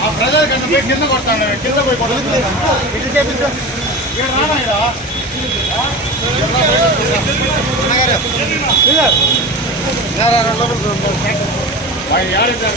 ఆ ప్రజల కంటే పోయి కింద కొడతాడు కింద పోయి కొడదు ఇటు చేపించు ఇక్కడ రానా ఇలా ఆయన ఏడారు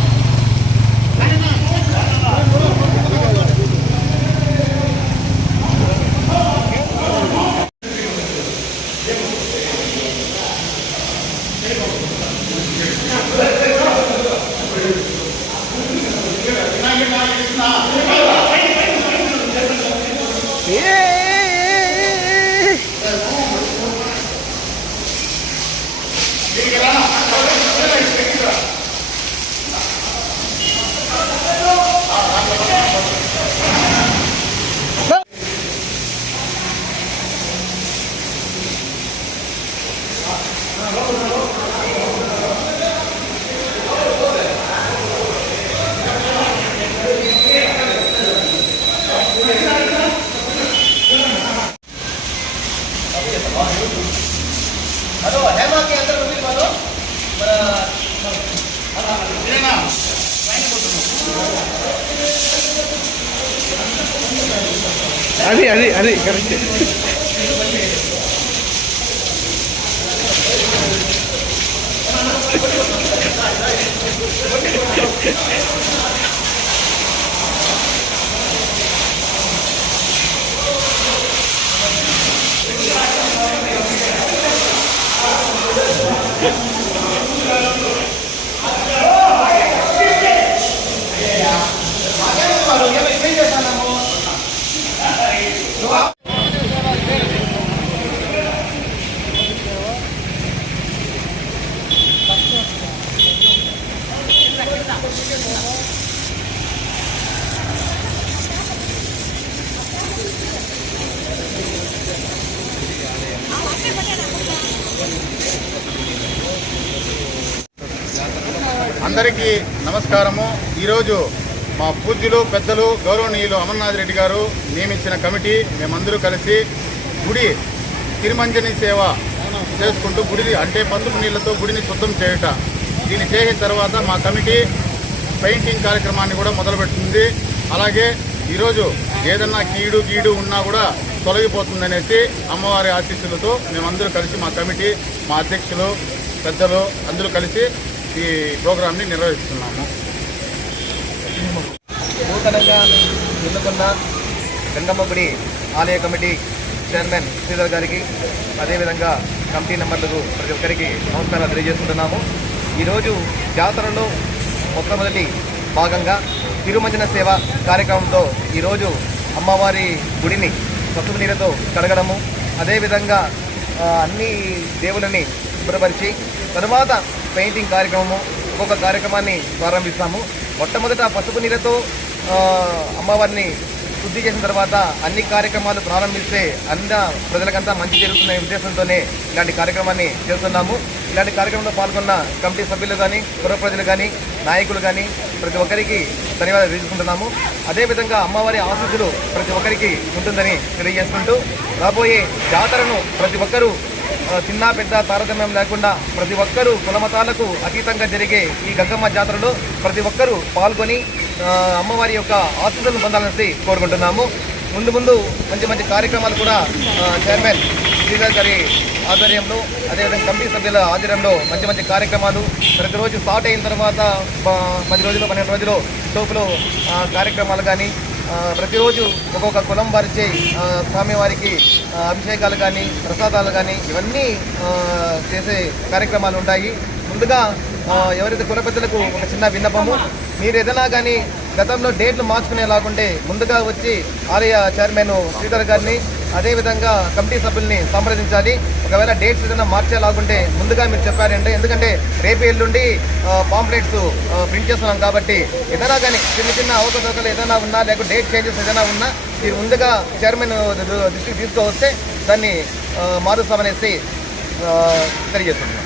రా, లోపలికి రా, లోపలికి రా. ఆయన ఏడిచ్చారు కొట్టేసి. ఇదేనా? అది అది అది కరెక్ట్ అందరికీ నమస్కారము. ఈరోజు మా పూజ్యులు పెద్దలు గౌరవనీయులు అమర్నాథ్ రెడ్డి గారు నియమించిన కమిటీ మేమందరూ కలిసి గుడి తిరుమంజని సేవ చేసుకుంటూ గుడిని అంటే పందుకు నీళ్ళతో గుడిని శుద్ధం చేయుట. దీన్ని చేసిన తర్వాత మా కమిటీ పెయింటింగ్ కార్యక్రమాన్ని కూడా మొదలుపెట్టింది. అలాగే ఈరోజు ఏదన్నా కీడు గీడు ఉన్నా కూడా తొలగిపోతుందనేసి అమ్మవారి ఆశీస్సులతో మేమందరూ కలిసి మా కమిటీ మా అధ్యక్షులు పెద్దలు అందరూ కలిసి ఈ ప్రోగ్రాంని నిర్వహిస్తున్నాము. నూతనంగా ఎన్నుకున్న గంగమ్మగుడి ఆలయ కమిటీ చైర్మన్ శ్రీధర్ గారికి అదేవిధంగా కమిటీ మెంబర్లకు ప్రతి ఒక్కరికి నమస్కారాలు తెలియజేస్తున్నాము ఈరోజు జాతరలో మొట్టమొదటి భాగంగా తిరుమంజన సేవ కార్యక్రమంతో ఈరోజు అమ్మవారి గుడిని పసుపు నీళ్ళతో కడగడము అదేవిధంగా అన్ని దేవులని శుభ్రపరిచి తరువాత పెయింటింగ్ కార్యక్రమము ఒక్కొక్క కార్యక్రమాన్ని ప్రారంభిస్తాము. మొట్టమొదట పసుపు నీళ్ళతో అమ్మవారిని శుద్ధి చేసిన తర్వాత అన్ని కార్యక్రమాలు ప్రారంభిస్తే అన్న ప్రజలకంతా మంచి జరుగుతున్న ఉద్దేశంతోనే ఇలాంటి కార్యక్రమాన్ని చేస్తున్నాము. ఇలాంటి కార్యక్రమంలో పాల్గొన్న కమిటీ సభ్యులు కానీ పుర ప్రజలు కానీ నాయకులు కానీ ప్రతి ఒక్కరికి ధన్యవాదాలు తెలుసుకుంటున్నాము అదేవిధంగా అమ్మవారి ఆశీస్సులు ప్రతి ఒక్కరికి ఉంటుందని తెలియజేసుకుంటూ రాబోయే జాతరను ప్రతి ఒక్కరూ చిన్న పెద్ద తారతమ్యం లేకుండా ప్రతి ఒక్కరూ కులమతాలకు అతీతంగా జరిగే ఈ గంగమ్మ జాతరలో ప్రతి ఒక్కరూ పాల్గొని అమ్మవారి యొక్క ఆశీస్సులను పొందాలని కోరుకుంటున్నాము. ముందు ముందు మంచి మంచి కార్యక్రమాలు కూడా చైర్మన్ శ్రీధర్ గారి ఆధ్వర్యంలో అదేవిధంగా కమిటీ సభ్యుల ఆధ్వర్యంలో మంచి మంచి కార్యక్రమాలు. ప్రతిరోజు స్టార్ట్ అయిన తర్వాత పది రోజులు పన్నెండు రోజులు టోపులో కార్యక్రమాలు కానీ ప్రతిరోజు ఒక్కొక్క కులం వారిచే స్వామివారికి అభిషేకాలు కానీ ప్రసాదాలు కానీ ఇవన్నీ చేసే కార్యక్రమాలు ఉంటాయి. ముందుగా ఎవరైతే కుల పెద్దలకు ఒక చిన్న విన్నపము మీరు ఏదైనా కానీ గతంలో డేట్లు మార్చుకునేలాగుంటే ముందుగా వచ్చి ఆలయ చైర్మన్ శ్రీధర్ గారిని అదేవిధంగా కమిటీ సభ్యుల్ని సంప్రదించాలి. ఒకవేళ డేట్స్ ఏదైనా మార్చేలాగుంటే ముందుగా మీరు చెప్పారంటే ఎందుకంటే రేపు ఎల్లుండి పాంప్లెట్స్ ప్రింట్ చేస్తున్నాం కాబట్టి ఏదైనా కానీ చిన్న చిన్న అవకతవకలు ఏదైనా ఉన్నా లేకపోతే డేట్ చేంజెస్ ఏదైనా ఉన్నా మీరు ముందుగా చైర్మన్ దృష్టికి తీసుకువస్తే దాన్ని మారుస్తామనేసి తెలియజేస్తున్నాం.